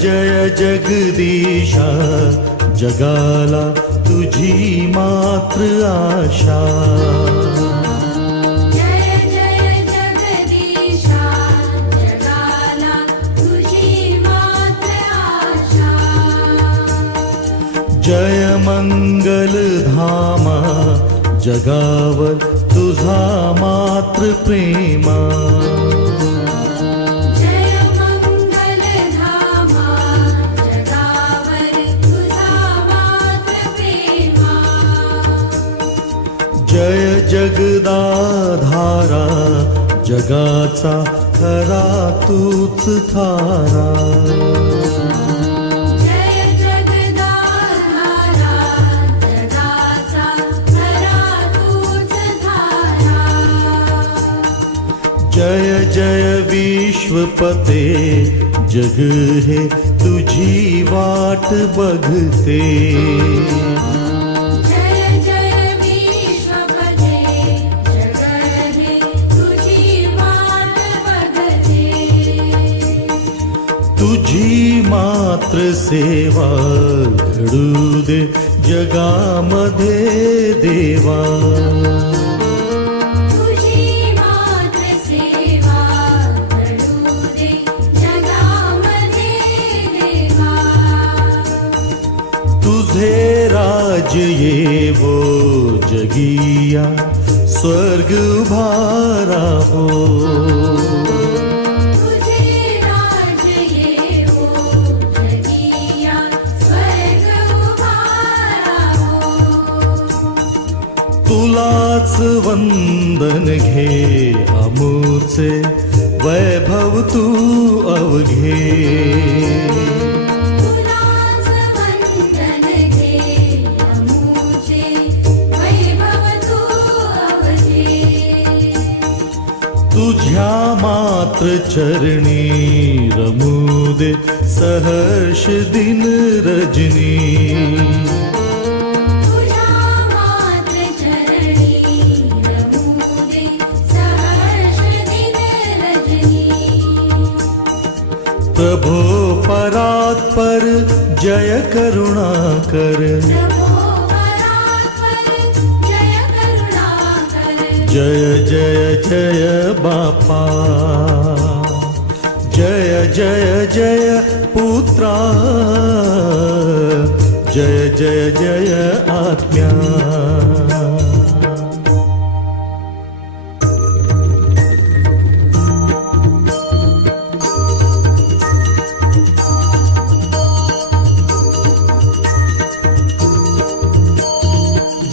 जय जगदीशा, जगाला तुझी मात्र आशा. जय जय जगदीशा, जगाला तुझी मात्र आशा. जय मंगल धामा, जगावर तुझा मात्र प्रेमा. जय मंगल धामा, जगावर तुझा मात्र प्रेमा. जय जगदाधारा, जगाचा खरा तूच थारा. जय जगदाधारा, जगाचा खरा तूच धारा. जय जय विश्वपते, जग हे तुझी वाट बघते. जय जय विश्वपते, जग हे तुझी वाट बघते. तुझी मात्र सेवा घडू दे जगामध्ये देवा. तुझी मात्र सेवा घडू दे जगामध्ये देवा. तुझे राज येवो जगिया, स्वर्ग उभारा हो. तुझे राज येवो जगिया, स्वर्ग उभारा हो. तुलाच वंदन घे अमूचे, वैभव तू अवघे. तुलाच वंदन घे अमुचे, वैभव तू अवघे. तुझ्या मात्र चरणी रमू दे सहर्ष दिन रजनी. तुझ्या मात्र चरणी रमू दे सहर्ष दिन रजनी. प्रभो परात्पर, जय करुणाकर. प्रभो परात्पर, जय करुणाकर. जय जय जय बापा, जय जय जय पुत्रा. जय जय जय आत्म्या.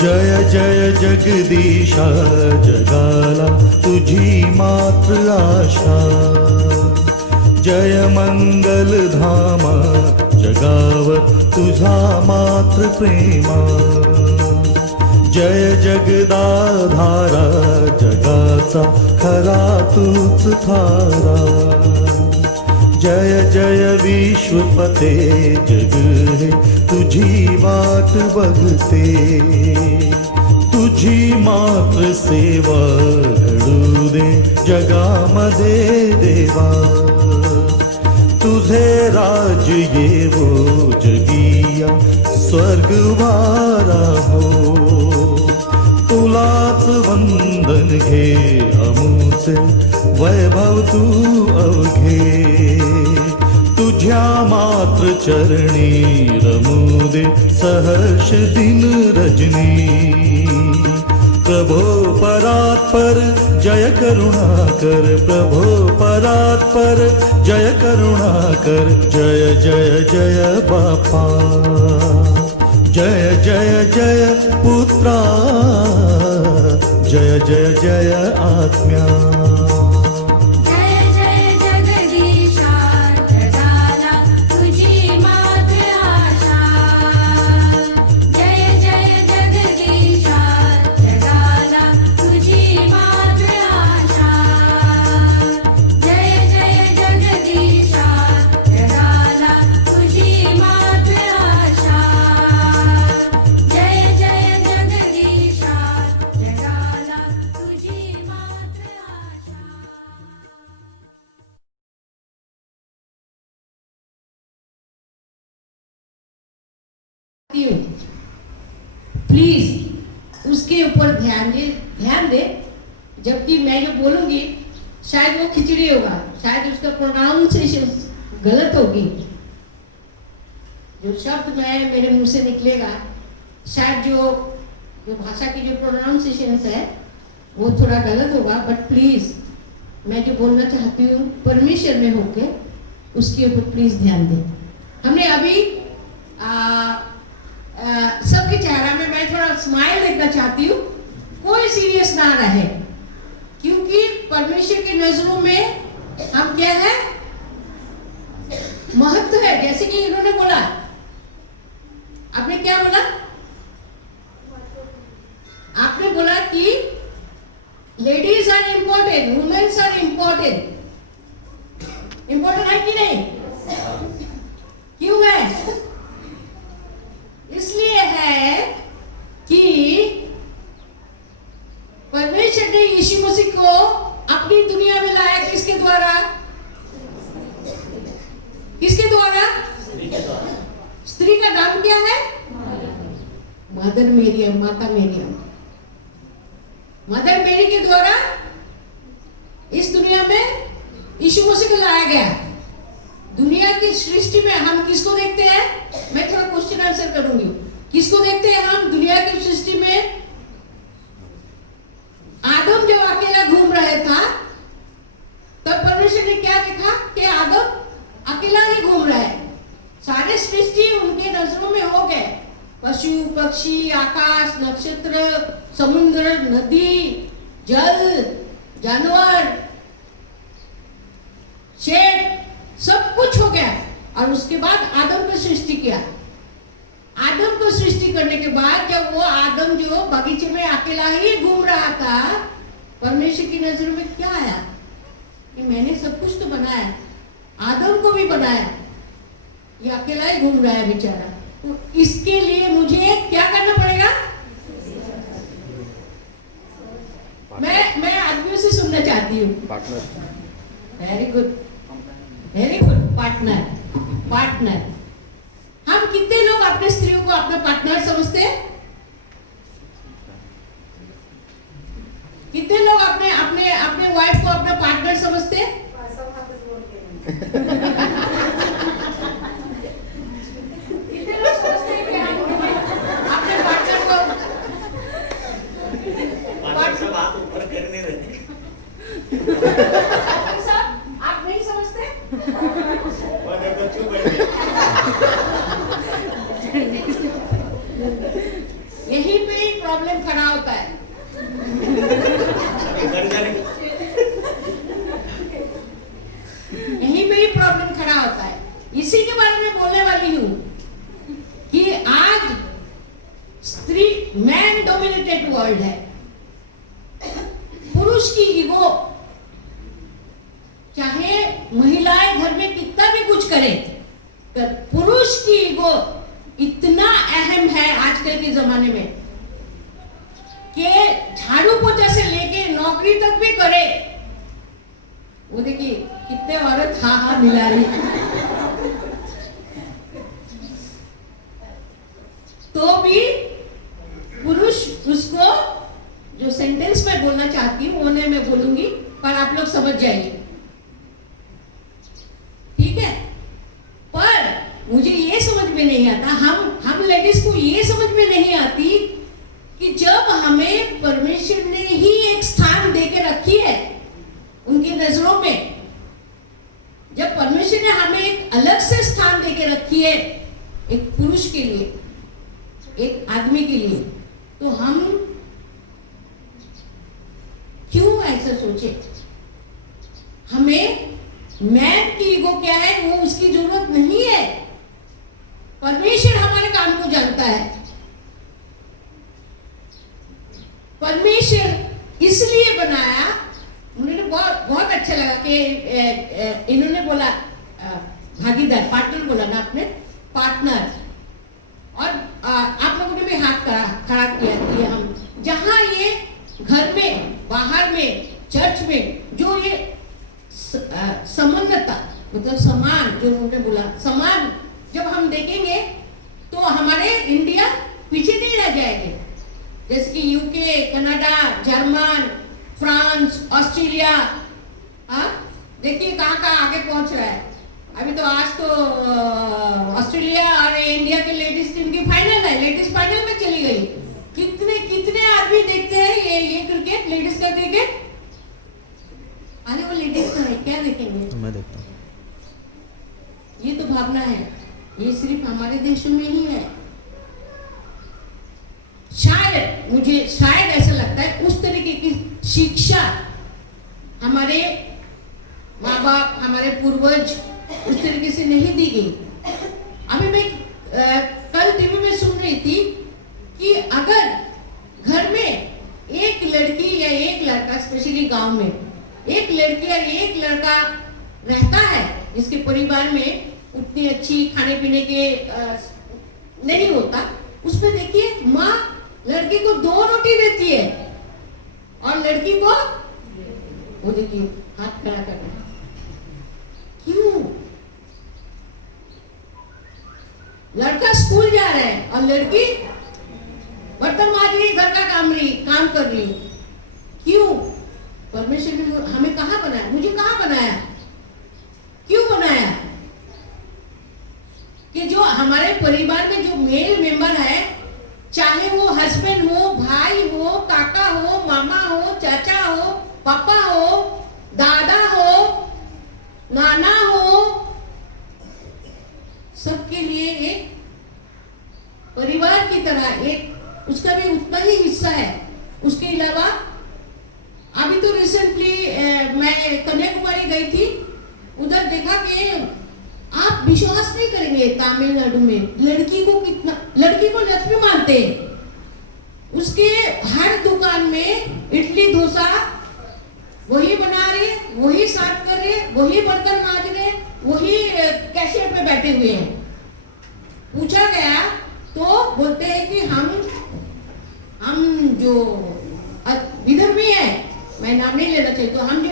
जय जय जगदीशा, जगाला तुझी मात्र आशा. जय मंगल धामा, जगावर तुझा मात्र प्रेमा. जय जगदाधारा, जगाचा खरा तूच थारा. जय जय विश्वपते, जग हे तुझी वाट बघते. तुझी मात्र सेवा घडू दे जगामध्ये देवा. तुझे राज येवो जगिया, स्वर्ग उभारा हो. तुलाच वंदन घे अमुचे, वैभव तू अवघे. तुझ्या मात्र चरणी रमू दे सहर्ष दिन रजनी. प्रभो परात्पर, जय करुणाकर. प्रभो परात्पर, जय करुणाकर. जय जय जय बापा, जय जय जय पुत्रा. जय जय जय आत्म्या. जय जय जगदीशा, जगाला तुझी मात्र आशा. जय जय जगदीशा, जगाला तुझी मात्र आशा. जय जय जगदीशा, जगाला तुझी मात्र आशा. जय जय जगदीशा, जगाला तुझी मात्र आशा. प्लीज उसके ऊपर ध्यान दे। जबकि मैं जो बोलूंगी शायद वो खिचड़ी होगा, शायद उसका प्रोनाउंसिएशन गलत होगी, जो शब्द मेरे मुंह से निकलेगा शायद जो भाषा की जो प्रोनाउंसिएशन है वो थोड़ा गलत होगा। बट प्लीज मैं जो बोलना चाहती हूँ परमेश्वर में होके उसके ऊपर प्लीज ध्यान दें। हमने अभी सबके चेहरा में मैं थोड़ा स्माइल देखना चाहती हूँ, कोई सीरियस ना रहे, क्योंकि परमेश्वर की नजरों में हम क्या है, महत्व है। जैसे कि इन्होंने बोला, आपने क्या बोला? आपने बोला कि ladies are important, women's are important. Important है कि नहीं? क्यों है? इसलिए है कि परमेश्वर ने यीशु मसीह को अपनी दुनिया में लाया किसके द्वारा? किसके द्वारा? स्त्री का नाम क्या है? मदर मेरियम, माता मेरियम। मदर मेरी के द्वारा इस दुनिया में यीशु मसीह को लाया गया। दुनिया की सृष्टि में हम किसको देखते हैं? मैं थोड़ा क्वेश्चन आंसर करूंगी। किसको देखते हैं हम दुनिया की सृष्टि में? आदम जब अकेला घूम रहा था तब परमेश्वर ने क्या देखा कि आदम अकेला ही घूम रहा है। सारे सृष्टि उनके नजरों में हो गए, पशु पक्षी, आकाश, नक्षत्र, समुद्र, नदी, जल, जानवर, शेर, सब कुछ हो गया। और उसके बाद आदम को सृष्टि किया। आदम को सृष्टि करने के बाद जब वो आदम जो बगीचे में अकेला ही घूम रहा था, परमेश्वर की नजरों में क्या आया कि मैंने सब कुछ तो बनाया, आदम को भी बनाया, ये अकेला ही घूम रहा है बेचारा। तो इसके लिए मुझे क्या करना पड़ेगा? मैं आदमियों से सुनना चाहती हूँ। Very good, very good. Partner. हम कितने लोग अपने स्त्रियों को अपना पार्टनर समझते हैं? कितने लोग अपने वाइफ को अपना पार्टनर समझते हैं? कितने लोग समझते हैं कि अपने पार्टनर को आप नहीं समझते? यही पे ही प्रॉब्लम खड़ा होता है। यहीं पे ही प्रॉब्लम खड़ा होता है। इसी के बारे में बोलने वाली हूँ कि आज स्त्री मैन डोमिनेटेड वर्ल्ड है। पुरुष की ईगो, चाहे महिलाएं घर में कितना भी कुछ करें, पुरुष की ईगो इतना अहम है आजकल के जमाने में कि झाड़ू पोछा से लेके नौकरी तक भी करे। वो देखिए कितने औरत हाँ मिला रही। तो भी पुरुष उसको, जो सेंटेंस मैं बोलना चाहती हूँ उन्हें मैं बोलूंगी, पर आप लोग समझ जाइए, ठीक है? पर मुझे ये समझ में नहीं आता, हम लेडीज को ये समझ में नहीं आती कि जब हमें परमेश्वर ने ही एक स्थान देके रखी है उनकी नजरों में, जब परमेश्वर ने हमें एक अलग से स्थान देके रखी है एक पुरुष के लिए, एक आदमी के लिए, तो हम क्यों ऐसा सोचे? हमें मैन की ईगो क्या है वो उसकी जरूरत नहीं है। परमेश्वर हमारे काम को जानता है। परमेश्वर इसलिए बनाया, उन्होंने बहुत अच्छा लगा कि इन्होंने बोला भागीदार, पार्टनर बोला ना आपने, पार्टनर। और आप लोगों ने भी हाथ खड़ा किया कि हम जहां ये घर में, बाहर में, चर्च में जो ये समानता, मतलब समान, जो उन्होंने बोला समान, जब हम देखेंगे तो हमारे इंडिया फ्रांस, ऑस्ट्रेलिया, हाँ देखिए कहाँ कहाँ आगे पहुंच रहा है। अभी तो आज तो ऑस्ट्रेलिया और इंडिया के लेडीज टीम की फाइनल है, लेडीज फाइनल में चली गई। कितने कितने आदमी देखते हैं ये क्रिकेट, लेडीज का क्रिकेट। अरे वो लेडीज का है, क्या देखेंगे? मैं देखता हूँ। ये तो भावना है, ये सिर्फ हमारे देश में ही है। शायद मुझे शायद ऐसा लगता है उस तरीके की शिक्षा हमारे माँ बाप, हमारे पूर्वज उस तरीके से नहीं दी गई। अभी मैं कल टीवी में सुन रही थी कि अगर घर में एक लड़की या एक लड़का, स्पेशली गांव में एक लड़की और एक लड़का रहता है जिसके परिवार में उतनी अच्छी खाने पीने के नहीं होता, उसमें देखिए माँ लड़की को 2 रोटी देती है और लड़की को वो देखिए हाथ खड़ा कर रहा है। क्यों? लड़का स्कूल जा रहा है और लड़की बर्तन माज रही, घर का काम कर रही। क्यों? परमेश्वर ने हमें कहाँ बनाया, मुझे कहाँ बनाया, क्यों बनाया? कि जो हमारे परिवार में जो मेल मेंबर है, चाहे वो हस्बैंड हो, भाई हो, काका हो, मामा हो, चाचा हो, पापा हो, दादा हो, नाना हो, सबके लिए एक परिवार की तरह एक उसका भी उतना ही हिस्सा है। उसके अलावा अभी तो रिसेंटली मैं कन्याकुमारी गई थी, उधर देखा कि आप विश्वास नहीं करेंगे, तमिलनाडु में लड़की को लक्ष्मी मानते हैं। उसके हर दुकान में इडली डोसा वही बना रहे, वही साफ कर रहे, वही बर्तन मांज रहे, वही कैशियर पे बैठे हुए हैं। पूछा गया तो बोलते हैं कि हम जो विदर्भी है, मैं नाम नहीं लेना चाहिए, तो हम जो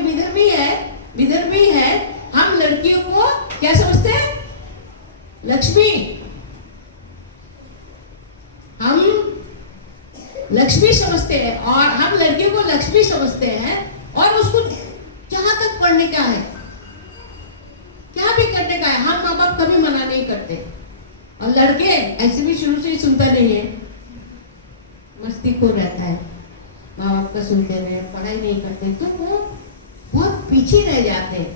विदर्भी है, हम लड़कियों को क्या समझते हैं? लक्ष्मी। हम लक्ष्मी समझते हैं और हम लड़कियों को लक्ष्मी समझते हैं और उसको जहां तक पढ़ने का है, क्या भी करने का है, हम माँ बाप कभी मना नहीं करते। और लड़के ऐसे भी शुरू से ही सुनता नहीं है, मस्ती खो रहता है, माँ बाप का सुनते रहे, पढ़ाई नहीं करते, तो वो बहुत पीछे रह जाते हैं।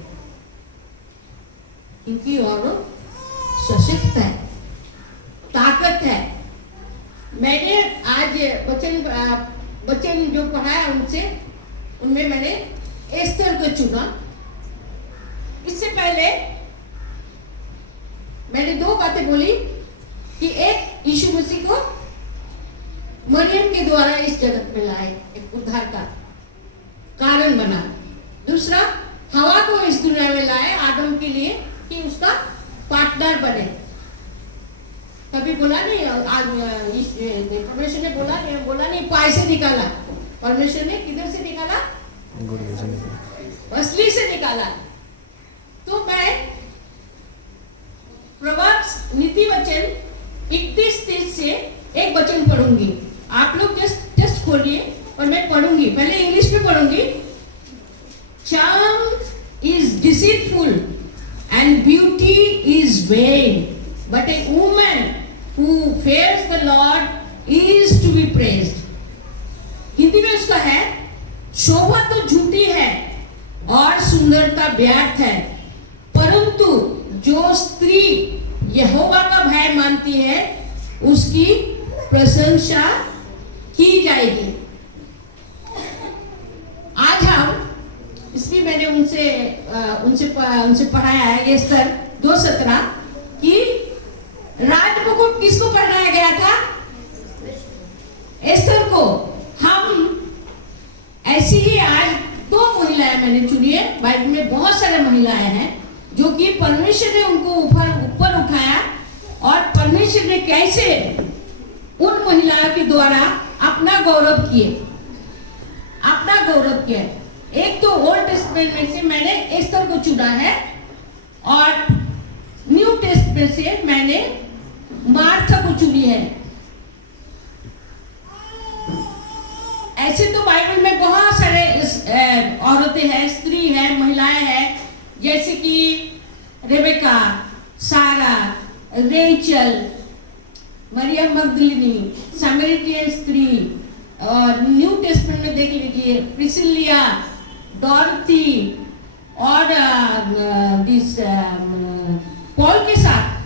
क्योंकि और सशक्त है, ताकत है। मैंने आज बच्चन जो पढ़ाया उनमें मैंने एस्तर को चुना। इससे पहले मैंने 2 बातें बोली कि एक, यीशु मसीह को मरियम के द्वारा इस जगत में लाए, एक उद्धार का कारण बना। दूसरा, हवा को इस दुनिया में लाए आदम के लिए कि उसका पार्टनर बने। कभी बोला नहीं, आज परमेश्वर ने बोला नहीं पाए से निकाला, परमेश्वर ने किधर से निकाला? असली से निकाला। तो मैं प्रवाद नीति वचन 31-30 से एक वचन पढ़ूंगी। आप लोग जस्ट खोलिए और मैं पढ़ूंगी, पहले इंग्लिश में पढ़ूंगी। Charm is deceitful and beauty is vain, but a woman who fears the Lord is to be praised. Hindi में उसका है, शोभा तो झूठी है और सुंदरता व्यर्थ है, परंतु जो स्त्री यहोवा का भय मानती है उसकी प्रशंसा की जाएगी। आज हम इसमें मैंने उनसे पढ़ाया है एस्तर 2:17 कि राज मुकुट किसको पहनाया गया था? एस्तर को। हम ऐसी ही आज 2 महिलाएं मैंने चुनी है, बाइबल में बहुत सारे महिलाएं हैं जो कि परमेश्वर ने उनको ऊपर उठाया और परमेश्वर ने कैसे उन महिलाओं के द्वारा अपना गौरव किया। एक तो ओल्ड टेस्टमेंट में से मैंने एस्तर को चुना है और न्यू टेस्टमेंट से मैंने मार्था को चुनी है। ऐसे तो बाइबल में बहुत सारे औरतें हैं, स्त्री है, महिलाएं हैं, जैसे कि रेबेका, सारा, रेचल, मरियम मगदलिनी, सामरियन स्त्री, और न्यू टेस्टमेंट में देख लीजिए प्रिसिलिया, डॉर्थी, और पॉल के साथ,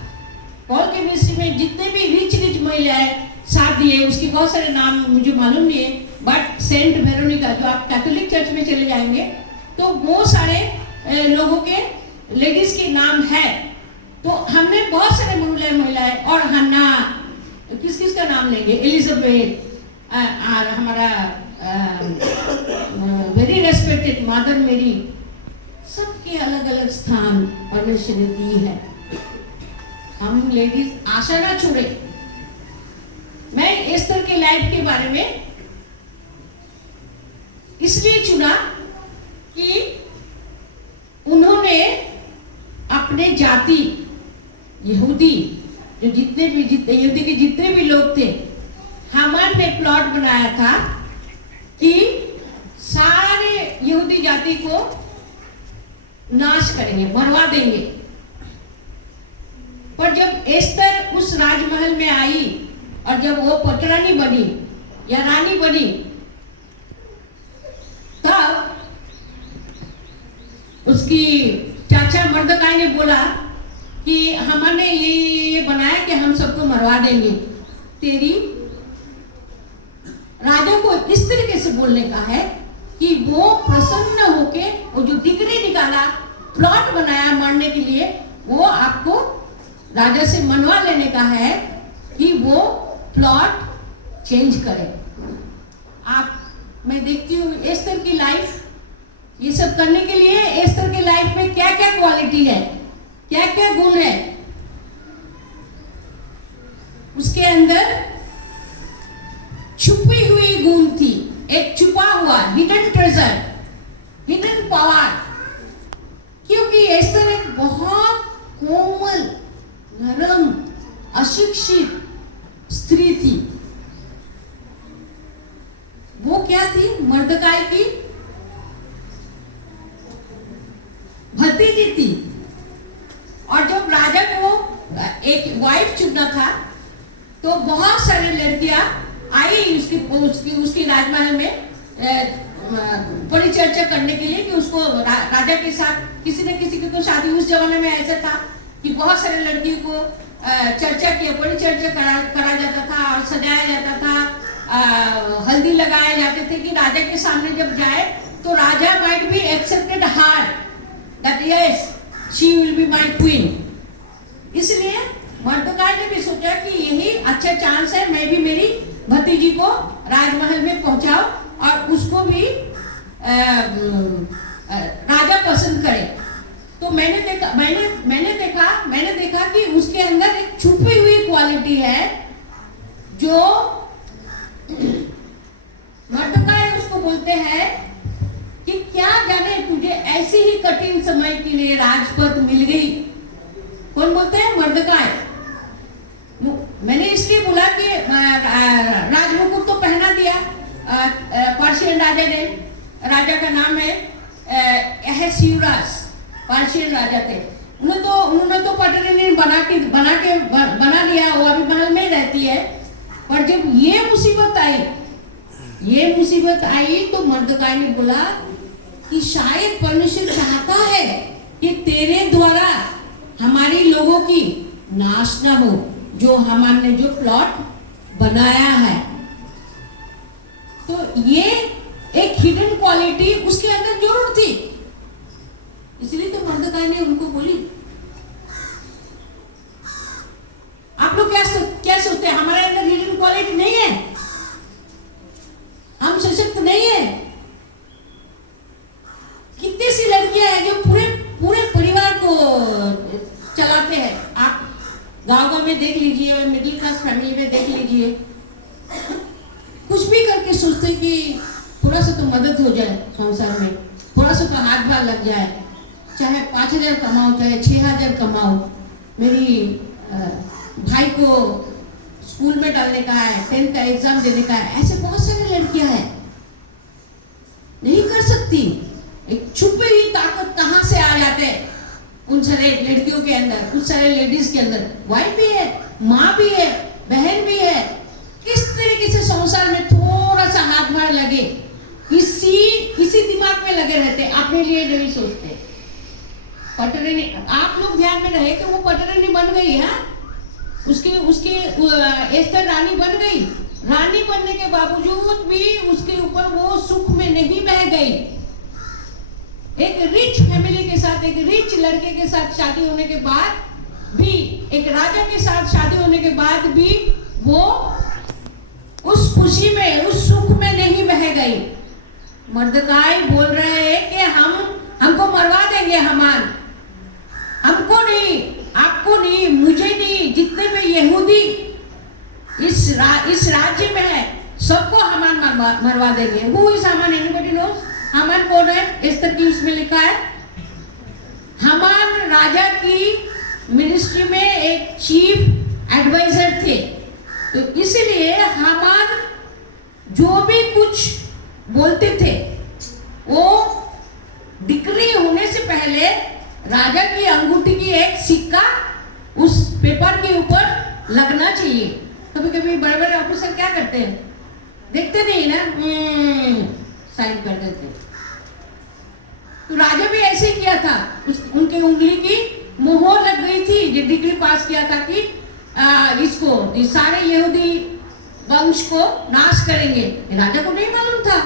पॉल के मिनिस्ट्री में जितने भी रिच महिलाएं साथ दिए, उसके बहुत सारे नाम मुझे मालूम नहीं है, बट सेंट वेरोनिका, जो आप कैथोलिक चर्च में चले जाएंगे तो वो सारे लोगों के लेडीज के नाम है। तो हमने बहुत सारे महिलाएं, और हन्ना, किस किस का नाम लेंगे, एलिजाबेथ, हमारा वेरी रेस्पेक्टेड मदर मेरी, सबके अलग अलग स्थान परमेश्वर ने दी है। हम लेडीज आशा ना छोड़े। मैं एस्तर के लाइफ के बारे में इसलिए चुना कि उन्होंने अपने जाति यहूदी, जो यहूदी के जितने भी लोग थे, हामान ने प्लॉट बनाया था कि सारे यहूदी जाति को नाश करेंगे, मरवा देंगे। पर जब एस्तर उस राजमहल में आई और जब वो पटरानी बनी या रानी बनी, तब उसकी चाचा मर्दकाई ने बोला कि हमने ये बनाया कि हम सबको मरवा देंगे। तेरी राजा को इस तरीके से बोलने का है कि वो प्रसन्न होके वो जो डिग्री निकाला, प्लॉट बनाया मारने के लिए, वो आपको राजा से मनवा लेने का है कि वो प्लॉट चेंज करे। मैं देखती हूँ एस्तर की लाइफ, ये सब करने के लिए एस्तर की लाइफ में क्या क्या क्वालिटी है, क्या क्या गुण है, उसके अंदर छुपी हुई गुण थी, एक छुपा हुआ हिडन ट्रेजर, हिडन पावर। क्योंकि एस्तर एक बहुत कोमल, नरम, अशिक्षित स्त्री थी। वो क्या थी? मर्दकाई की भतीजी थी। और जब राजा को एक वाइफ चुनना था तो बहुत सारी लड़कियां आई उसकी राजमहल में परिचर्चा करने के लिए कि उसको राजा के साथ किसी न किसी की तो शादी, उस जमाने में ऐसा था कि बहुत सारे लड़कियों को चर्चा की, परिचर्चा करा जाता था और सजाया जाता था, हल्दी लगाए जाते थे कि राजा के सामने जब जाए तो raja might be accepted heart, that yes she will be my queen. इसलिए मर्दकाई ने भी सोचा कि यही अच्छा चांस है, मैं भी मेरी भतीजी को राजमहल में पहुंचाओ और उसको भी राजा पसंद करे। तो मैंने देखा कि उसके अंदर एक छुपी हुई क्वालिटी है जो मर्दकाई उसको बोलते हैं कि क्या जाने तुझे ऐसी ही कठिन समय के लिए राजपद मिल गई। कौन बोलते हैं? मर्दकाई। मैंने इसलिए बोला कि राजमुकुट तो पहना दिया पर्शियन राजा ने, राजा का नाम है अहसूएरुस, पर्शियन राजा थे। उन्होंने तो पटरानी बना लिया, वो अभी महल में रहती है। पर जब ये मुसीबत आई तो मर्दकाई ने बोला कि शायद परमेश्वर चाहता है कि तेरे द्वारा हमारी लोगों की नाश ना हो, जो हमने जो प्लॉट बनाया है। तो ये एक हिडन क्वालिटी उसके अंदर जरूर थी, इसलिए तो मर्दकाई ने उनको बोली। आप लोग क्या सोचते हैं? हमारे अंदर हिडन क्वालिटी नहीं है, हम सशक्त नहीं है। कितनी सी लड़कियां हैं जो पूरे परिवार को चलाते हैं। आप गांव में देख लीजिए, मिडिल क्लास फैमिली में देख लीजिए, कुछ भी करके सोचते कि थोड़ा सा तो मदद हो जाए संसार में, थोड़ा सा तो हाथ लग जाए, चाहे 5,000 कमाओ चाहे 6,000 कमाओ, मेरी भाई को स्कूल में डालने का है, 10th का एग्जाम देने का है। ऐसे बहुत सारी लड़कियां हैं, नहीं कर सकती। उन सारे लड़कियों के अंदर, उन सारे लेडीज के अंदर वाइफ भी है, माँ भी है, बहन भी है। किस तरीके से संसार में थोड़ा सा हाथ मार लगे, इसी दिमाग में लगे रहते, अपने लिए नहीं सोचते। पटरानी, आप लोग ध्यान में रहे कि वो पटरानी बन गई है, उसके एस्टर रानी बन गई। रानी बनने के बावजूद भी उसके ऊपर वो सुख में नहीं बह गई। एक रिच फैमिली के साथ, एक रिच लड़के के साथ शादी होने के बाद भी, एक राजा के साथ शादी होने के बाद भी वो उस खुशी में, उस सुख में नहीं बह गई। मर्दकाई बोल रहे हैं कि हमको मरवा देंगे हामान, हमको नहीं, आपको नहीं, मुझे नहीं, जितने भी यहूदी इस राज्य में है सबको हामान मरवा देंगे। Who is Haman? Anybody knows? Haman कौन है? एस्तर की उसमें लिखा है। हामान राजा की मिनिस्ट्री में एक चीफ एडवाइजर थे, तो इसलिए हामान जो भी कुछ बोलते थे वो डिक्री होने से पहले राजा की अंगूठी की एक सिक्का उस पेपर के ऊपर लगना चाहिए। कभी कभी बड़े बड़े ऑफिसर क्या करते हैं, देखते नहीं ना, साइन कर देते। तो राजा भी ऐसे ही किया था, उनके उंगली की मोहर लग गई थी, जो डिग्री पास किया था कि इसको सारे यहूदी वंश को नाश करेंगे। राजा को नहीं मालूम था,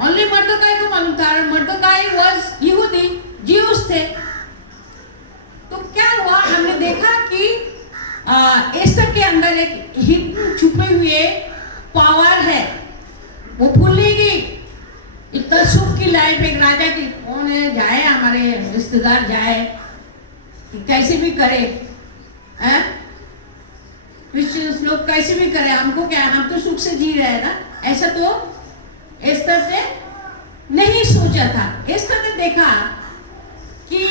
ओनली मर्दकाई को मालूम था। मर्दकाई वाज यहूदी, ज्यूस थे। तो क्या हुआ, हमने देखा कि एस्तर के अंदर एक हिडन, छुपे हुए पावर है, वो भूली गई। इतना सुख की लाइफ एक राजा की, कौन है जाए, हमारे रिश्तेदार जाए, कैसे भी करे, क्रिश्चियंस लोग कैसे भी करे, हमको क्या, हम तो सुख से जी रहे हैं ना। ऐसा तो एस्तर ने नहीं सोचा था। एस्तर ने देखा कि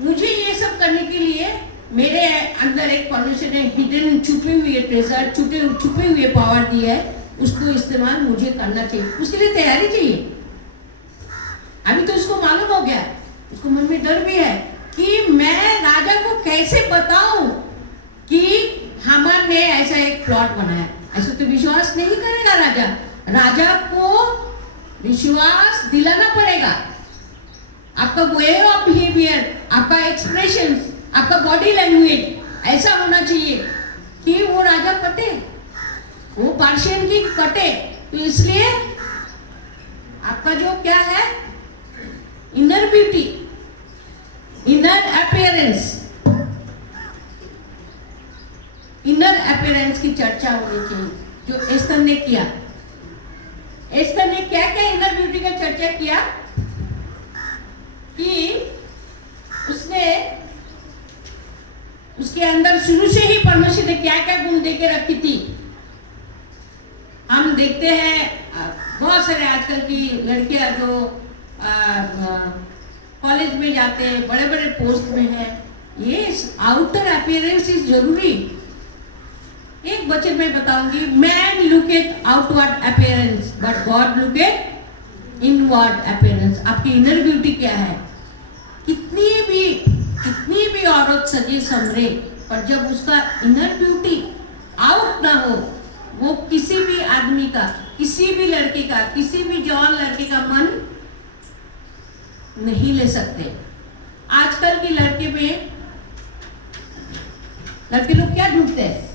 मुझे ये सब करने के लिए मेरे अंदर एक परमेश्वर ने हिडन, छुपे हुए ट्रेजर, छुपे हुए पावर दी है, उसको इस्तेमाल मुझे करना चाहिए। उसके लिए तैयारी चाहिए। अभी तो उसको मालूम हो गया, उसको मन में डर भी है कि मैं राजा को कैसे बताऊं कि हामान ने ऐसा एक प्लॉट बनाया। ऐसा तो विश्वास नहीं करेगा राजा। राजा को विश्वास दिलाना पड़ेगा। आपका वे ऑफ बिहेवियर, आपका एक्सप्रेशन, आपका बॉडी लैंग्वेज ऐसा होना चाहिए कि वो राजा कटे, वो पर्शियन की कटे। तो इसलिए आपका जो क्या है, inner beauty, inner appearance, inner appearance की चर्चा होनी चाहिए, जो एस्तर ने किया। एस्तर ने क्या क्या इनर ब्यूटी का चर्चा किया कि उसने उसके अंदर शुरू से ही परमेश्वर ने क्या क्या गुण देके रखी थी। हम देखते हैं बहुत सारे आजकल की लड़कियां जो कॉलेज में जाते हैं, बड़े बड़े पोस्ट में है, ये आउटर अपीयरेंस इज जरूरी। एक वचन में बताऊंगी, man look at outward appearance but God look at inward appearance. आपकी इनर ब्यूटी क्या है? कितनी भी औरत सजे संवरे, पर जब उसका इनर ब्यूटी आउट ना हो, वो किसी भी आदमी का, किसी भी लड़की का, किसी भी जवान लड़की का मन नहीं ले सकते। आजकल की लड़के में लड़के लोग क्या ढूंढते हैं?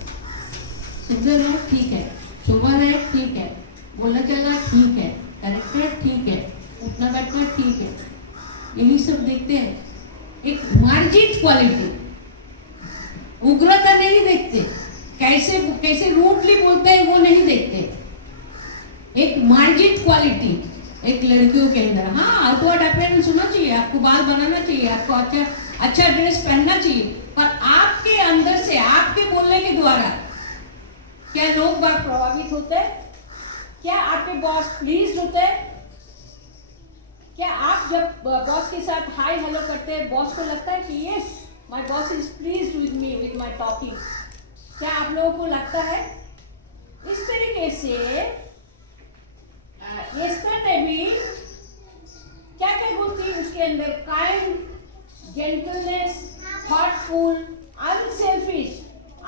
सुंदर है, ठीक है, शोभा है, ठीक है, बोलना चलना ठीक है, कैरेक्टर ठीक है, उठना बैठना ठीक है, यही सब देखते हैं। एक मार्जित क्वालिटी, उग्रता नहीं देखते, कैसे रूडली बोलते हैं वो नहीं देखते। एक मार्जित क्वालिटी एक लड़कियों के अंदर। हाँ, आउटवर्ड अपीयरेंस होना चाहिए, आपको बाल बनाना चाहिए, आपको अच्छा ड्रेस पहनना चाहिए, पर आपके अंदर से, आपके बोलने के द्वारा क्या लोग बात प्रभावित होते हैं? क्या आपके बॉस प्लीज होते हैं? क्या आप जब बॉस के साथ हाय हेलो करते हैं, बॉस को लगता है कि yes my boss is pleased with me, with my talking? क्या आप लोगों को लगता है? इस तरीके से एस्तर ने भी क्या क्या गुण थी उसके अंदर? Kind gentleness, thoughtful, unselfish.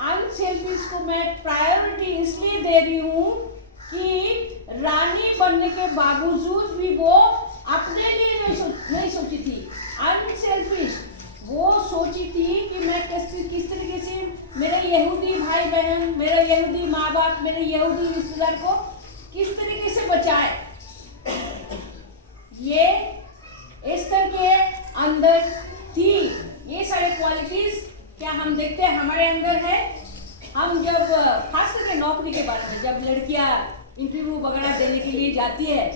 Unselfish को मैं प्रायोरिटी इसलिए दे रही हूँ कि रानी बनने के बावजूद भी वो अपने लिए नहीं सोची थी। अनसेल्फिश, वो सोची थी कि मैं किस तरीके से मेरे यहूदी भाई बहन, मेरे यहूदी माँ बाप, मेरे यहूदी रिश्तेदार को किस तरीके से बचाए। ये एस्तर के अंदर थी। ये सारे क्वालिटीज क्या हम देखते हैं हमारे अंदर है। हम जब खास करके नौकरी के बारे में, जब लड़कियां इंटरव्यू वगैरह देने के लिए जाती है,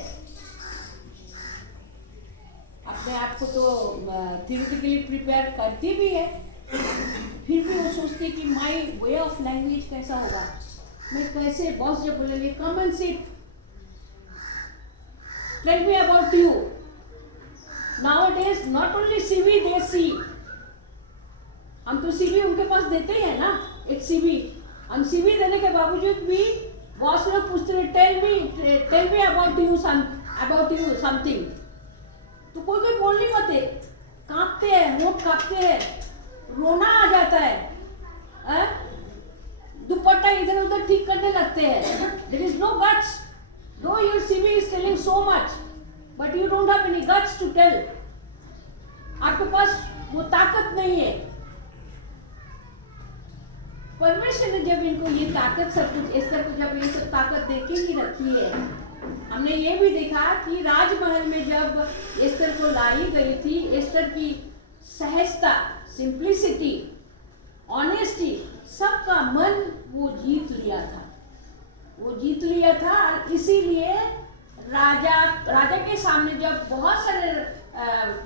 अपने आप को तो थियोरेटिकली प्रिपेयर करती भी है, फिर भी वो सोचती कि माय वे ऑफ लैंग्वेज कैसा होगा, मैं कैसे, बॉस जब बोलेंगे come and sit, tell me about you. Nowadays not only CV they see, हम तो CV उनके पास देते ही है ना, एक CV। हम CV देने के बावजूद भी बॉस लोग पूछते हैं tell me about you something. तो कोई बोल नहीं पाते, कांपते हैं, होंठ कांपते हैं, रोना आ जाता है, दुपट्टा इधर उधर ठीक करने लगते हैं। There is no guts, though your CV is telling so much, but you don't have any guts to tell. आपके पास वो ताकत नहीं है। परमेश्वर ने जब इनको ये ताकत, सब कुछ एस्तर को जब ये सब ताकत देके ही रखी है, हमने ये भी देखा कि राजमहल में जब एस्तर को लाई गई थी, एस्तर की सहजता, सिंप्लिसिटी, ऑनेस्टी, सबका मन वो जीत लिया था। और इसीलिए राजा के सामने जब बहुत सारे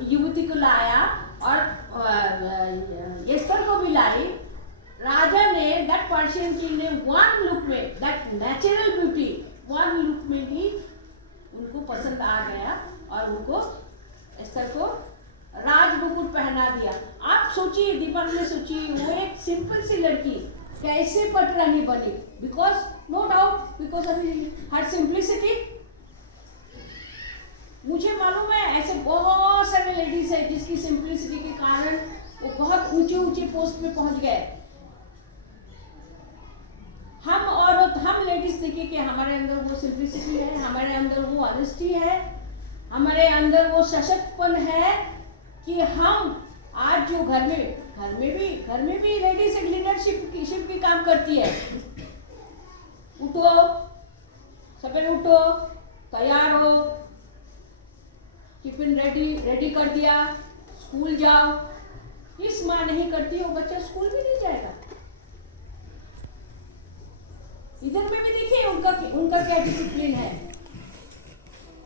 युवती को लाया और एस्तर को भी लाई, राजा ने, दैट पर्शियन किंग ने वन लुक में, that natural beauty, one look में ही उनको पसंद आ गया और उनको, एस्तर को राज मुकुट पहना दिया। आप सोचिए, दीपक में सोचिए, वो एक सिंपल सी लड़की कैसे पटरानी बनी, because no doubt because of her simplicity. मुझे मालूम है ऐसे बहुत सारे लेडीज है जिसकी सिंप्लिसिटी के कारण वो बहुत ऊंचे पोस्ट पे पहुंच गए। हम लेडीज देखिए कि हमारे अंदर वो सिंप्लिसिटी है, हमारे अंदर वो ऑनेस्टी है, हमारे अंदर वो सशक्तपन है कि हम आज जो घर में भी लेडीज एक लीडरशिप की काम करती है। उठो, सवेरे उठो, तैयार हो, टिफिन रेडी कर दिया, स्कूल जाओ। इस माँ नहीं करती, वो बच्चा स्कूल भी नहीं जाएगा। इधर में भी देखिए उनका क्या डिसिप्लिन है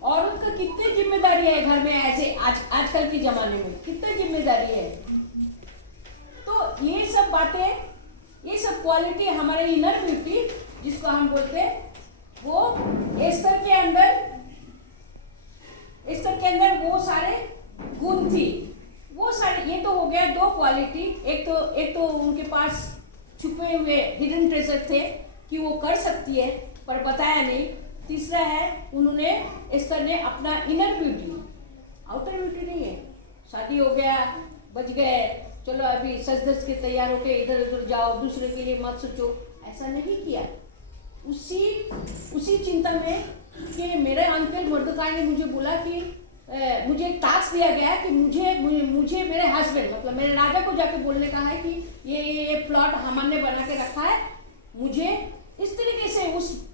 और उनका कितनी जिम्मेदारी है घर में। ऐसे आजकल के जमाने में कितनी जिम्मेदारी है। तो ये सब बातें, ये सब क्वालिटी हमारे इनर ब्यूटी जिसको हम बोलते हैं, वो एस्तर के अंदर वो सारे गुण थी। वो सारे, ये तो हो गया दो क्वालिटी। एक तो उनके पास छुपे हुए हिडन ट्रेजर थे कि वो कर सकती है पर बताया नहीं। तीसरा है, उन्होंने, एस्तर ने अपना इनर ब्यूटी, आउटर ब्यूटी नहीं है, शादी हो गया, बच गए, चलो अभी सज धज के तैयार होके इधर उधर जाओ, दूसरे के लिए मत सोचो, ऐसा नहीं किया। उसी चिंता में कि मेरे अंकल मर्दकाई ने मुझे बोला कि मुझे एक टास्क दिया गया कि मुझे मेरे हस्बैंड, मतलब मेरे राजा को जाके बोलने का है कि ये प्लॉट हमने बना के रखा है, मुझे इस तरीके से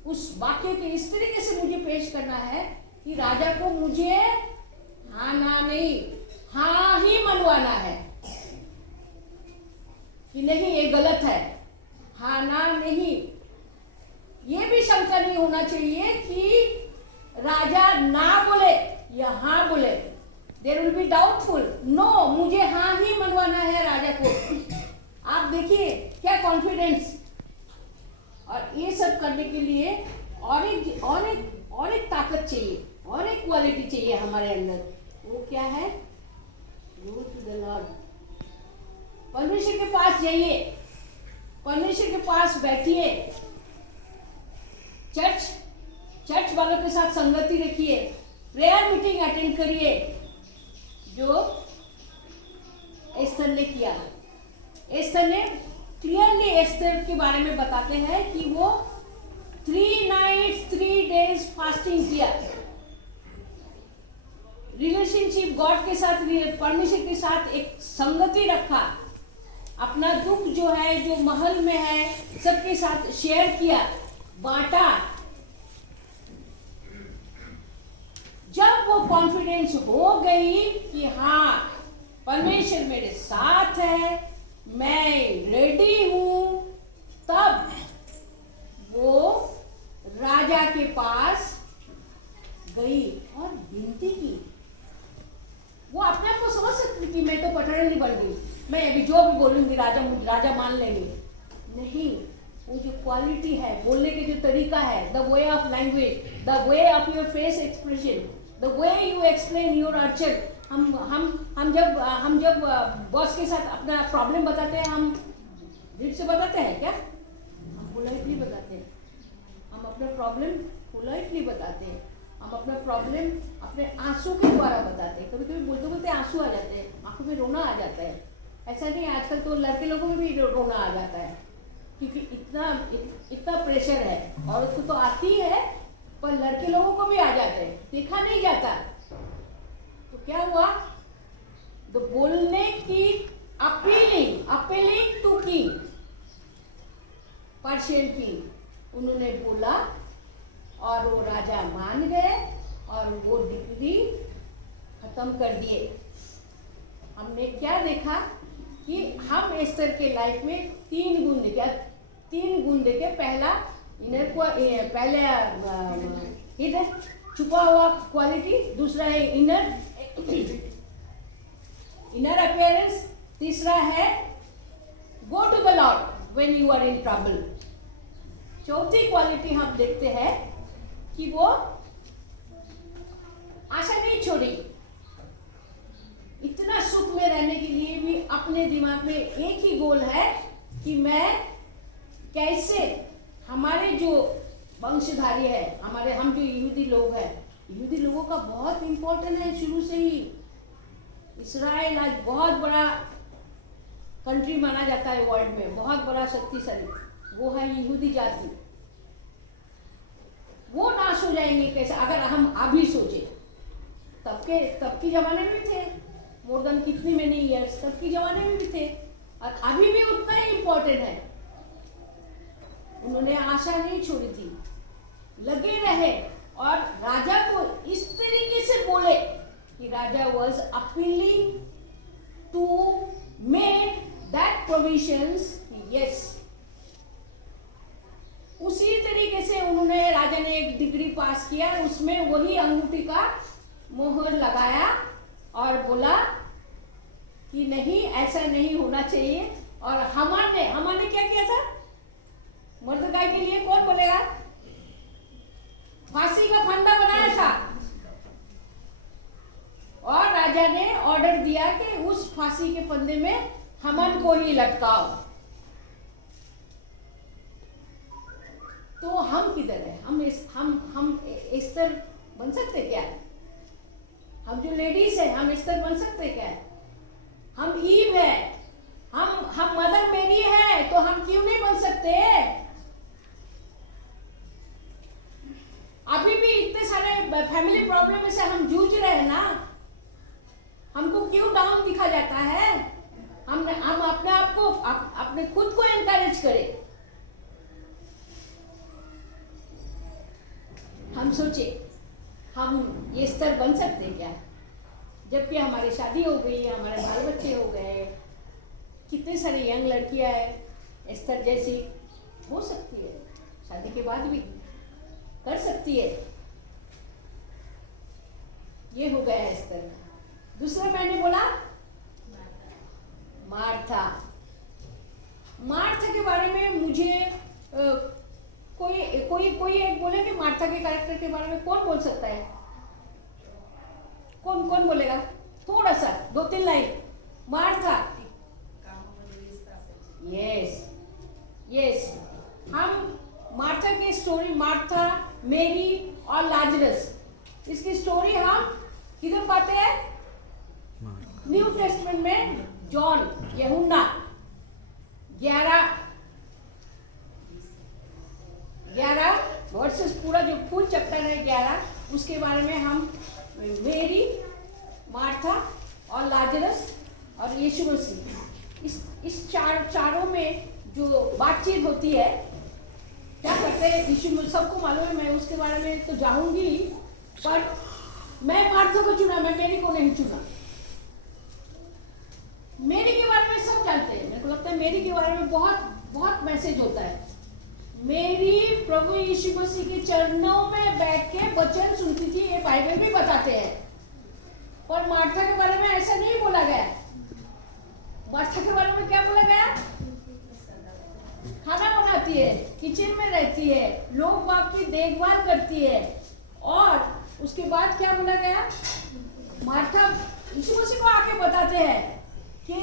उस वाक्य के इस तरीके से मुझे पेश करना है कि राजा को मुझे हाँ ना नहीं, हाँ ही मनवाना है कि नहीं ये गलत है, हाँ ना नहीं। ये भी शंका नहीं होना चाहिए कि राजा ना बोले या हाँ बोले, there will be doubtful. No, मुझे हाँ ही मनवाना है राजा को। आप देखिए क्या कॉन्फिडेंस। और ये सब करने के लिए और एक ताकत चाहिए, और एक क्वालिटी चाहिए हमारे अंदर। वो क्या है? Go to the Lord. परमेश्वर के पास जाइए, परमेश्वर के पास बैठिए, चर्च वालों के साथ संगति रखिए, प्रेयर मीटिंग अटेंड करिए। जो एस्थर ने किया। एस्थर ने क्लियरली एस्थर के बारे में बताते हैं कि वो 3 nights 3 days फास्टिंग किया, रिलेशनशिप गॉड के साथ, परमेश्वर के साथ एक संगति रखा, अपना दुख जो है, जो महल में है, सबके साथ शेयर किया, बांटा। जब वो कॉन्फिडेंस हो गई कि हाँ परमेश्वर मेरे साथ है, मैं रेडी हूं, तब वो राजा के पास गई और विनती की। वो अपने आप को समझ सकती कि मैं तो पटरानी बन गई, मैं अभी जो भी बोलूंगी राजा मान लेंगे। नहीं, वो जो क्वालिटी है, बोलने के जो तरीका है, the way of language, the way of your face expression, the way you explain your अर्चन। हम जब बॉस के साथ अपना प्रॉब्लम बताते हैं, हम दिल से बताते हैं क्या? हम पोलाइटली बताते हैं। हम अपना प्रॉब्लम पोलाइटली बताते हैं। हम अपना प्रॉब्लम अपने आंसू के द्वारा बताते हैं। कभी कभी बोलते बोलते आंसू आ जाते हैं, आंखों में रोना आ जाता है। ऐसा नहीं, आजकल तो लड़के लोगों में भी रोना आ जाता है, क्योंकि इतना प्रेशर है। औरत को तो आती है, पर लड़के लोगों को भी आ जाता है, देखा नहीं जाता। तो क्या हुआ? तो बोलने की appealing to king, Persian king, उन्होंने बोला और वो राजा मान गए और वो डिग्री खत्म कर दिए। हमने क्या देखा कि हम एस्थर के लाइफ में 3 गुण देखे। पहला हिडन, छुपा हुआ क्वालिटी। दूसरा है इनर अपीयरेंस। तीसरा है go to the Lord when you are in trouble. चौथी क्वालिटी हम देखते हैं कि वो आशा नहीं छोड़ी। इतना सुख में रहने के लिए भी अपने दिमाग में एक ही गोल है कि मैं कैसे, हमारे जो वंशधारी है, हम जो यहूदी लोग हैं, यहूदी लोगों का बहुत इंपॉर्टेंट है शुरू से ही। इस्राएल आज बहुत बड़ा कंट्री माना जाता है वर्ल्ड में, बहुत बड़ा शक्तिशाली, वो है यहूदी जाति। वो नाश हो जाएंगे कैसे? अगर हम अभी सोचे, तब के जमाने में भी थे, मोर देन कितनी मेनी ईयर्स, तब के जमाने में भी थे, और अभी भी उतना ही इंपॉर्टेंट है। उन्होंने आशा नहीं छोड़ी थी, लगे रहे और राजा को इस तरीके से बोले कि raja was appealing to make that provisions. Yes, उसी तरीके से उन्होंने, राजा ने एक डिग्री पास किया, उसमें वही अंगूठी का मोहर लगाया और बोला कि नहीं, ऐसा नहीं होना चाहिए। और हामान ने क्या किया था? मर्दकाई के लिए कौन बोलेगा? फांसी का फंदा बनाया था, और राजा ने ऑर्डर दिया कि उस फांसी के फंदे में हामान को ही लटकाओ। तो हम किधर है? हम एस्थर बन सकते क्या? हम जो लेडीज है, हम एस्थर बन सकते क्या? हम ईव है, हम मदर मेरी है, तो हम क्यों नहीं बन सकते? अभी भी इतने सारे फैमिली प्रॉब्लम से हम जूझ रहे हैं ना, हमको क्यों डाउन दिखा जाता है? हम अपने आप को, अपने खुद को एनकरेज करें। हम सोचे हम ये स्तर बन सकते हैं क्या? जबकि हमारी शादी हो गई है, हमारे बाल बच्चे हो गए, कितने सारे यंग लड़कियां हैं एस्थर जैसी, हो सकती है, शादी के बाद भी कर सकती है। ये हो गया एस्थर का। दूसरा मैंने बोला मार्था के बारे में मुझे कोई एक बोले कि मार्था के कैरेक्टर के बारे में कौन बोल सकता है? कौन बोलेगा? थोड़ा सा 2-3 लाइन। मार्था, यस, हम मार्था की स्टोरी, मार्था, मेरी और लाजरस, इसकी स्टोरी हम किधर पाते हैं? न्यू टेस्टमेंट में जॉन, यूहन्ना 11 वर्सेस पूरा जो फुल चैप्टर है 11, उसके बारे में हम मेरी, मार्था और लाजरस और यीशु मसीह इस चारों में जो बातचीत होती है, क्या करते हैं यीशु मसीह, सबको मालूम है। मैं उसके बारे में तो जाऊंगी, पर मैं मार्था को चुना, मैं मेरी को नहीं चुना। मेरी के बारे में सब जानते हैं, मेरे को लगता है मेरी के बारे में बहुत बहुत मैसेज होता है। मेरी प्रभु यीशु मसीह के चरणों में बैठ के वचन सुनती थी, ये बाइबल भी बताते हैं। और मार्था के बारे में ऐसा नहीं बोला गया। मार्था के बारे में क्या बोला गया? खाना बनाती है, किचन में रहती है, लोग बाग की देखभाल करती है। और उसके बाद क्या बोला गया? मार्था यीशु मसीह को आके बताते हैं कि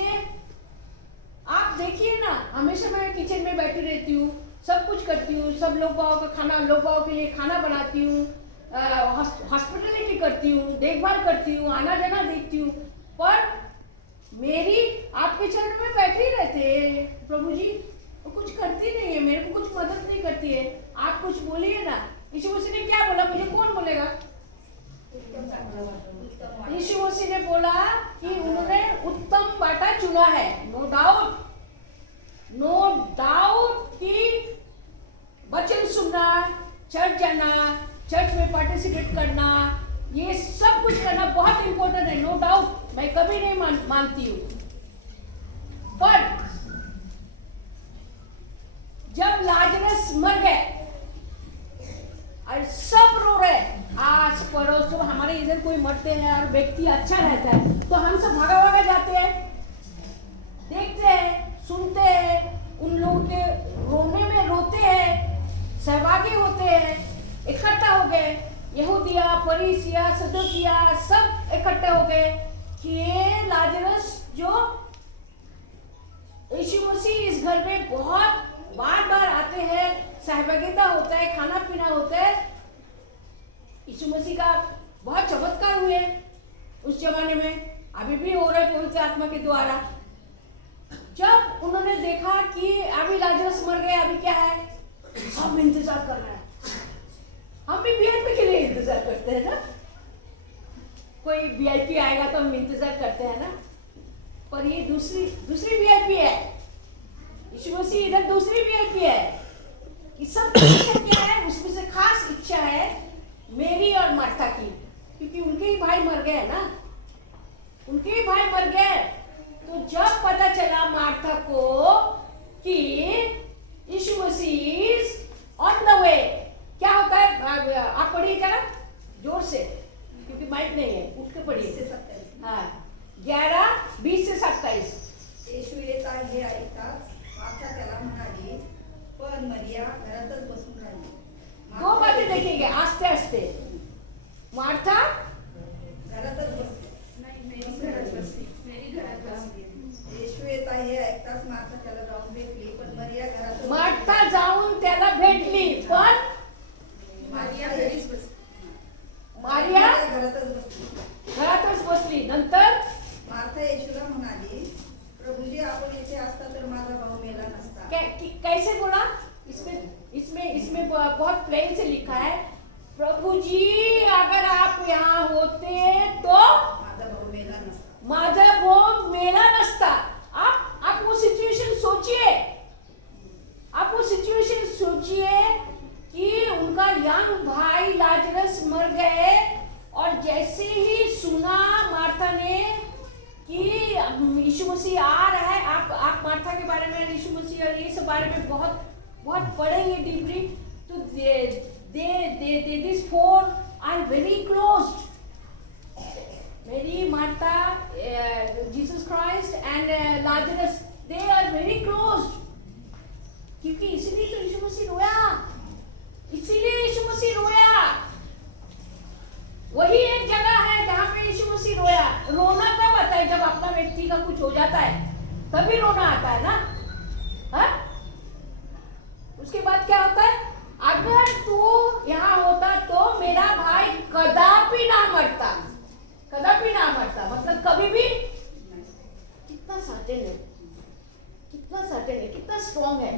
आप देखिए ना, हमेशा मैं किचन में बैठी रहती हूँ, सब कुछ करती हूँ, सब लोगों के लिए खाना बनाती हूँ, हॉस्पिटलिटी करती हूँ, देखभाल करती हूँ, आना जाना देखती हूँ, पर मेरी आपके चरण में बैठी रहते हैं प्रभु जी, वो कुछ करती नहीं है, मेरे को कुछ मदद नहीं करती है, आप कुछ बोलिए ना। यीशु मसीह ने क्या बोला? मुझे कौन बोलेगा? यीशु मसीह ने बोला कि उन्होंने उत्तम बाटा चुना है। नो डाउट कि वचन सुनना, चर्च जाना, चर्च में पार्टिसिपेट करना, ये सब कुछ करना बहुत इंपॉर्टेंट है, नो डाउट, मैं कभी नहीं मानती हूँ। पर जब लाजरस मर गए और सब रो रहे, आस पड़ोस तो हमारे इधर कोई मरते हैं और व्यक्ति अच्छा रहता है तो हम सब भागा जाते हैं, देखते हैं, सुनते हैं, उन लोगों के रोने में रोते हैं, सहभागी होते हैं, इकट्ठा हो गए। यहूदिया, फरीसिया, सदूकिया सब इकट्ठे हो गए कि लाजरस जो यीशु मसीह इस घर में बहुत बार आते हैं, सहभागिता होता है, खाना पीना होता है। यीशु मसीह का बहुत चमत्कार हुए उस जमाने में, अभी भी हो रहे पवित्र आत्मा के द्वारा। जब उन्होंने देखा कि अभी लाजरस मर गए, अभी क्या है, सब इंतजार कर रहे हैं। हम भी वीआईपी के लिए इंतजार करते हैं ना, कोई वीआईपी आएगा तो हम इंतजार करते हैं ना, पर ये दूसरी वीआईपी है। यीशु मसीह इधर दूसरी वीआईपी है। ये सब क्या है, उसमें से खास इच्छा है मेरी और मार्था की, क्योंकि उनके ही भाई मर गए ना, उनके ही भाई मर गए। तो जब पता चला मार्था को कि यीशु मसीह इज ऑन द वे, क्या होता है, आप पढ़िए जरा जोर से, क्योंकि माइक नहीं है, उठ के पढ़िए। हाँ, 11:20-27. येशू येत आहे ऐकताच मार्था त्याला म्हणाली, पण मरिया घरातच बसून राहिली. दो बातें देखेंगे आस्ते आस्ते। मार्था घरातच बसली. येशू येत आहे ऐकताच मार्था त्याला जाऊन भेटली, पण मरिया घरातच मार्था जाऊन त्याला भेटली, पण मारिया घरीच बसली. मारिया घरातच बसली. नंतर मार्था येशूला म्हणाली, प्रभुजी आपण येथे असता तर माझा भाऊ मेला नसता. कैसे बोला? इसमें बहुत प्लेन से लिखा है, प्रभु जी अगर आप यहाँ होते तो माझा भाऊ मेला नसता. माझा भाऊ मेला नसता. आप वो सिचुएशन सोचिए कि उनका यंग भाई लाजरस मर गए, और जैसे ही सुना मार्था ने कि यीशु मसीह आ रहा है, आप मार्था के बारे में, यीशु मसीह और ये सब बारे में बहुत पढ़ेंगे डीपली, तो this four are very closed. Mary, Martha, Jesus Christ and Lazarus, they are very close. क्योंकि इसलिए तो यीशु मसीह रोया, वही एक जगह है जहाँ पे यीशु मसीह रोया. रोना कब आता है? जब अपना व्यक्ति का कुछ हो जाता है, तभी रोना आता है ना. हाँ? उसके बाद क्या होता है? अगर तू यहाँ होता तो मेरा भाई कदापि ना मरता, मतलब कभी भी. कितना सर्टेन है, कितना सर्टेन है, कितना स्ट्रांग है,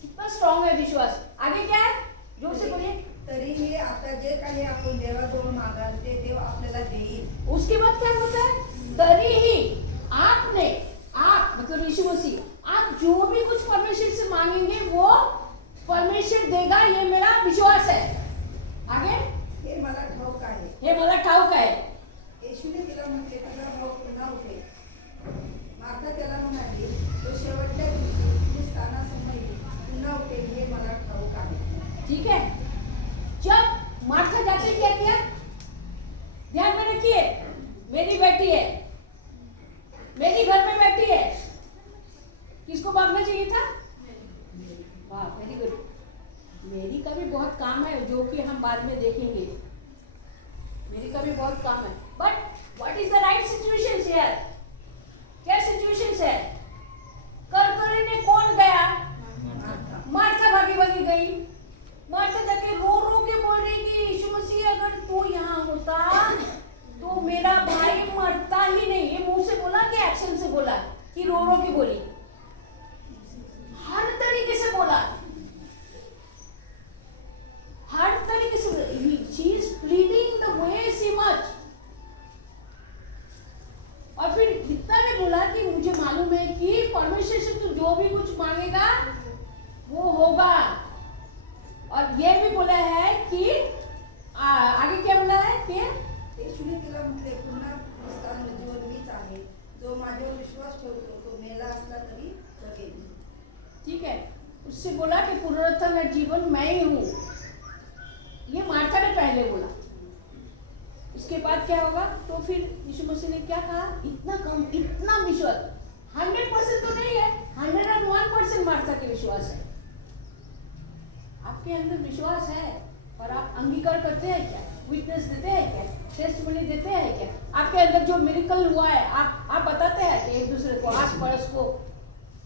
कितना स्ट्रांग है विश्वास. आगे क्या है, जोर से बोलिए. तरीही आता जे काही आपण देवाजवळ मागाल ते देव आपल्याला देईल. उसके बाद क्या होता है, तरीही आपने, आप मतलब यीशु मसीह, आप जो भी कुछ परमेश्वर से मांगेंगे वो परमेश्वर देगा, ये मेरा विश्वास है. आगे, हे मला ठाऊक आहे. हे मला ठाऊक आहे. येशूने तिला म्हटले तुझा भाऊ पुन्हा उठेल. मार्था त्याला म्हणाली तो शेवटच्या दिवशी ख्रिस्तानासमोर पुन्हा उठेल हे मला ठाऊक आहे. ठीक है. जब मार्था जाके क्या किया, ध्यान में रखिए, मेरी बेटी है, मेरी घर में बैठी है, किसको भागना चाहिए था? वाह, वेरी गुड. मेरी का भी बहुत काम है जो कि हम बाद में देखेंगे. मेरी का भी बहुत काम है, but what is the right situation here? क्या सिचुएशन है? करकरी ने कौन गया? मार्था भागी भागी गई. मार्था जाके रो रो के बोल रही कि यीशु मसीह अगर तू यहाँ होता तो मेरा भाई मरता ही नहीं. ये मुंह से बोला कि एक्शन से बोला कि रो रो के बोली? हर तरीके से बोला, हर तरीके से. She is pleading the way see much. और फिर इतना ने बोला कि मुझे मालूम है कि परमेश्वर से तू जो भी कुछ मांगेगा वो होगा. और ये भी बोला है कि आगे क्या बोला है कि येशूने तिला म्हटले पुन्हा ख्रिस्तान जीवन मीच आहे. जो माझ्यावर विश्वास ठेवतो तो मेला असला तरी जगेल. ठीक है, उससे बोला कि पुनरुत्थान और जीवन मैं ही हूँ. ये मार्था ने पहले बोला. इसके बाद क्या होगा, तो फिर यीशु मसीह ने क्या कहा, इतना कम, इतना विश्वास 100% तो नहीं है, 101% मार्था के विश्वास है. आपके अंदर विश्वास है, पर आप अंगीकार करते हैं क्या, विटनेस देते हैं क्या, टेस्टिमनी देते हैं क्या? आपके अंदर जो मिरेकल हुआ है आप बताते हैं कि एक दूसरे को, आस पड़ोस को,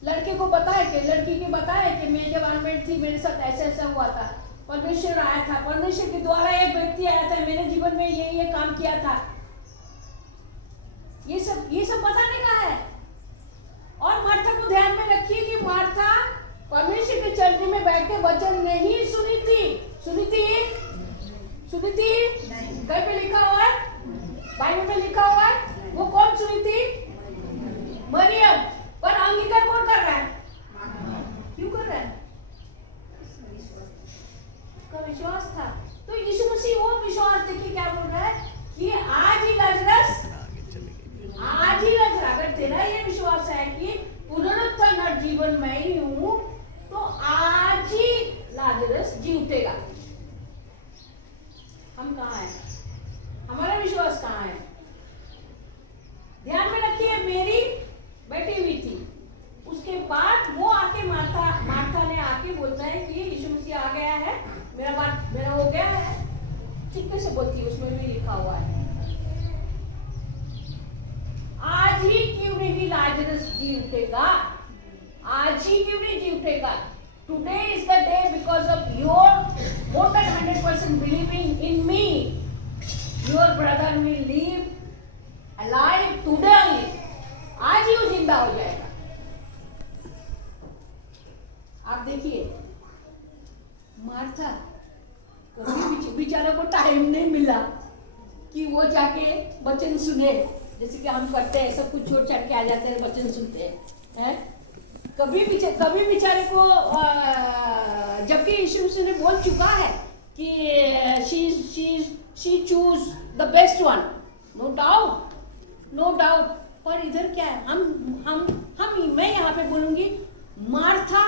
लड़के को बताए कि, लड़की को बताए कि मैं जब अनमेरिड थी मेरे साथ ऐसा ऐसा हुआ था, परमेश्वर आया था, परमेश्वर के द्वारा एक व्यक्ति आया था, मेरे जीवन में ये काम किया था. ये सब बताने का है. और मार्था को ध्यान में रखिए कि मार्था परमेश्वर के चरणों में बैठ के वचन नहीं सुनी थी. सुनी थी घर पे लिखा हुआ है, बाइबल में लिखा हुआ है. वो कौन सुनी थी? मरियम. पर अंगीकार कौन कर रहा है? क्यों कर रहा है? उसका विश्वास था. तो यीशु मसीह वो विश्वास देखिए क्या बोल रहा है कि आज ही लाजरस, अगर तेरा ये विश्वास है कि पुनरुत्थान और जीवन मैं ही हूं, तो आज ही लाजरस जी उठेगा. हम कहाँ हैं? हमारा विश्वास कहाँ है? ध्यान में रखिए, मेरी बैठी हुई थी. उसके बाद वो आके मार्था ने आके बोलता है कि यीशु मसीह आ गया है, मेरा हो गया है. ठीक से बोलती है, उसमें भी लिखा हुआ है. आज ही क्यों नहीं लाजरस जी उठेगा? आज ही क्यों नहीं जी उठेगा? Today is the day because of your more than 100% believing in me. Your brother will live alive today only. आज ही वो जिंदा हो जाएगा. आप देखिए, मार्था कभी बेचारे को टाइम नहीं मिला कि वो जाके वचन सुने, जैसे कि हम करते हैं, सब कुछ छोड़ छाड़ के आ जाते हैं, वचन सुनते हैं. कभी बेचारे को, जबकि यीशु मसीह ने बोल चुका है कि she choose the best one, no doubt. पर इधर क्या है, मैं यहाँ पे बोलूंगी मार्था.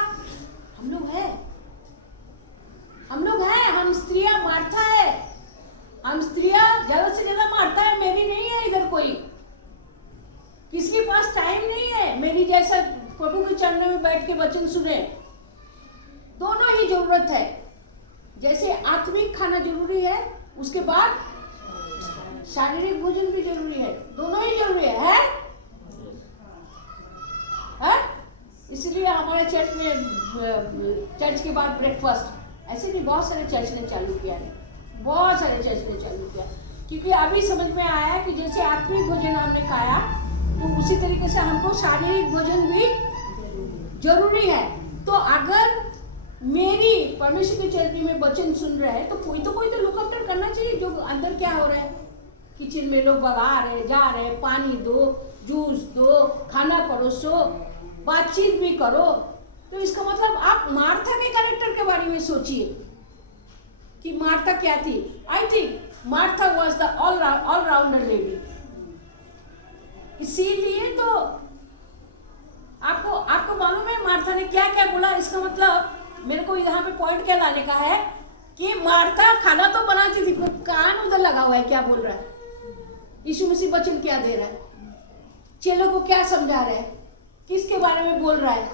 हम लोग हैं, हम स्त्रियां मार्था है. हम स्त्रियां ज्यादा से ज्यादा मार्था है. मेरी नहीं है इधर कोई, किसके पास टाइम नहीं है मेरी जैसा प्रभु के चरणों में बैठ के वचन सुने. दोनों ही जरूरत है. जैसे आत्मिक खाना जरूरी है, उसके बाद शारीरिक भोजन भी जरूरी है. दोनों ही जरूरी है? इसलिए हमारे चर्च में, चर्च के बाद ब्रेकफास्ट, ऐसे नहीं बहुत सारे चर्च ने चालू किया है, क्योंकि अभी समझ में आया कि जैसे आत्मिक भोजन हमने खाया तो उसी तरीके से हमको शारीरिक भोजन भी जरूरी है। तो अगर मेरी परमेश्वर की चरनी में वचन सुन रहे हैं तो कोई तो लुकअप्टर करना चाहिए जो अंदर क्या हो रहा है। किचन में लोग बगा रहे जा रहे, पानी दो, जूस दो, खाना परोसो, बातचीत भी करो। तो इसका मतलब आप मार्था के कैरेक्टर के बारे में सोचिए कि मार्था क्या थी। I think Martha was the all rounder lady. इसीलिए तो आपको मालूम है मार्था ने क्या क्या बोला। इसका मतलब मेरे को यहाँ पे पॉइंट क्या लाने का है कि मार्था खाना तो बनाती थी, कान उधर लगा हुआ है क्या बोल रहा है। यीशु मसीह वचन क्या दे रहा है, चेलों को क्या समझा रहा है, किसके बारे में बोल रहा है।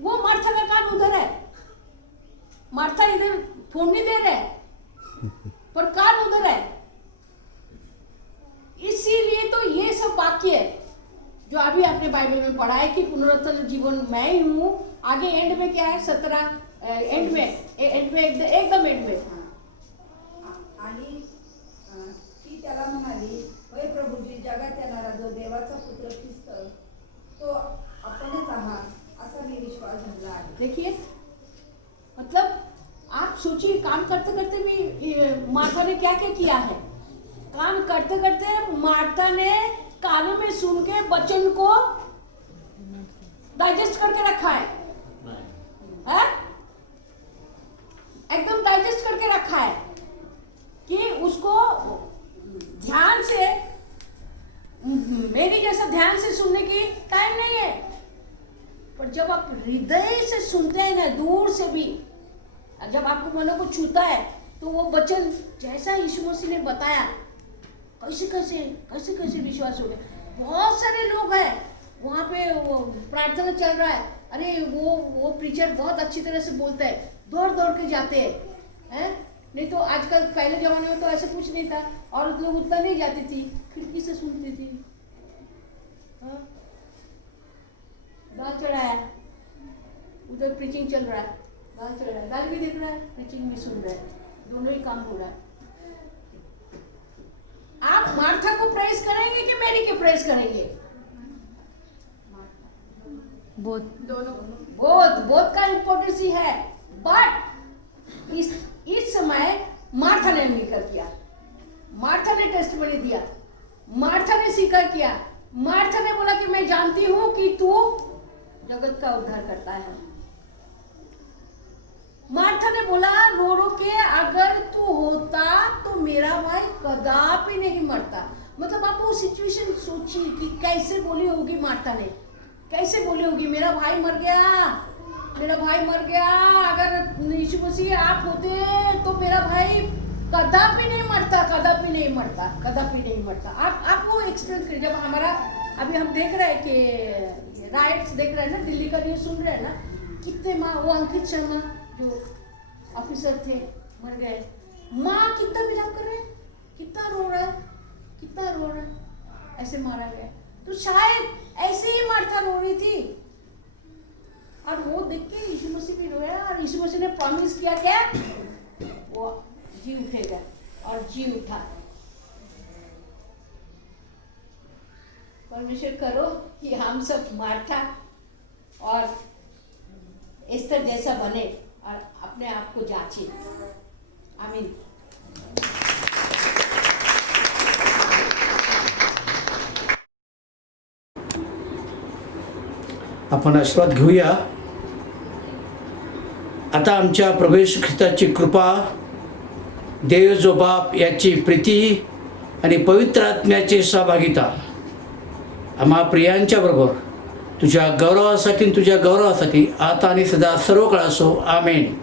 वो मार्था का कान उधर है। मार्था इधर फोन नहीं दे रहा है पर कान उधर है। इसीलिए तो ये सब वाक्य जो अभी आपने बाइबल में पढ़ा है कि पुनरुत्थान जीवन मैं ही हूँ। आगे एंड में क्या है 17 एंड में एकदम एंड में आणि ती त्याला म्हणाली, होय प्रभूजी, जगात येणारा जो देवाचा पुत्र ख्रिस्त तो आपणच आहात असा मी विश्वास धरला आहे। देखिए मतलब आप सोचिए काम करते करते भी मार्था ने क्या क्या किया है। काम करते करते मार्था ने कानों में सुन के वचन को डाइजेस्ट करके रखा है, एकदम डाइजेस्ट करके रखा है कि उसको ध्यान से, मेरी जैसा ध्यान से सुनने की टाइम नहीं है। पर जब आप हृदय से सुनते हैं ना, दूर से भी, जब आपको मनों को छूता है तो वो वचन जैसा यीशु मसीह ने बताया, कैसे कैसे विश्वास हो गया। बहुत सारे लोग हैं वहाँ पे, वो प्रार्थना चल रहा है, अरे वो प्रीचर बहुत अच्छी तरह से बोलता है, दौड़ दौड़ के जाते हैं। नहीं तो आजकल पहले जमाने में तो ऐसा कुछ नहीं था, औरत लोग उतना नहीं जाती थी, खिड़की से सुनती थी। दाल चढ़ाया, उधर प्रीचिंग चल रहा है, दाल चढ़ रहा है, दाल भी देख रहा है, प्रीचिंग भी सुन रहा है, दोनों ही काम हो रहा है। आप मार्था को प्रेस करेंगे कि मैरी के प्रेस करेंगे? बोथ का इम्पोर्टेंस ही है। बट इस समय मार्था ने मिलकर किया, मार्था ने टेस्टिमनी दिया, मार्था ने स्वीकार किया, मार्था ने बोला कि मैं जानती हूं कि तू जगत का उद्धार करता है। मार्था ने बोला रो रो के, अगर तू होता तो मेरा भाई कदापि नहीं मरता। मतलब आप वो सिचुएशन सोचिए कि कैसे बोली होगी मार्था ने, कैसे बोली होगी, मेरा भाई मर गया, मेरा भाई मर गया, अगर यीशु मसीह आप होते तो मेरा भाई कदापि नहीं मरता, कदापि नहीं मरता, कदापि नहीं मरता। आप वो एक्सपीरियंस करिए। जब हमारा अभी हम देख रहे हैं कि राइट्स देख रहे हैं ना, दिल्ली का न्यूज़ सुन रहे हैं ना, कितने माँ, वो अंकित शर्मा जो ऑफिसर थे मर गए, माँ कितना मिलाप कर रहे हैं, कितना रो रहा है, कितना रो रहा है, ऐसे मारा गया। तो शायद ऐसे ही मार्था रो रही थी और वो देख के यीशु मसीह भी रोया। और यीशु मसीह ने प्रॉमिस किया क्या, वो जी उठेगा, और जी उठा। परमेश्वर करो कि हम सब मार्था और एस्तर जैसा बने और अपने आप को जांचे। आमीन। आपण आशीर्वाद घेऊया। आता आमच्या प्रभू येशू ख्रिस्ताची कृपा, देव जो बाप याची प्रीती आणि पवित्र आत्म्याची सहभागिता आम्हा प्रियांच्या बरोबर तुझ्या गौरवासाठी आता आणि सदा सर्व काळ असो. आमेन.